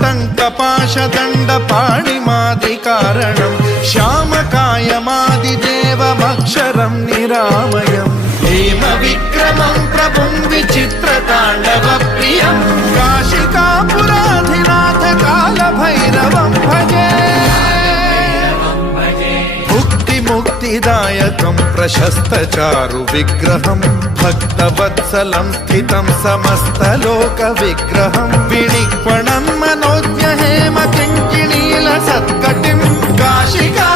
टङ्कपाशदण्डपाणिमादिकारणं श्यामकायमादिदेवमक्षरं निरामयं हेमविक्रमं प्रभुं विचित्रताण्डवप्रियं काशिकापुराधिनाथ कालभैरवं भजे मुक्तिदायकं प्रशस्तचारु विग्रहं भक्तवत्सलं स्थितं समस्तलोकविग्रहं विनिक्वणं मनोज्ञ हेम किङ्किणीलसत्कटिं काशिका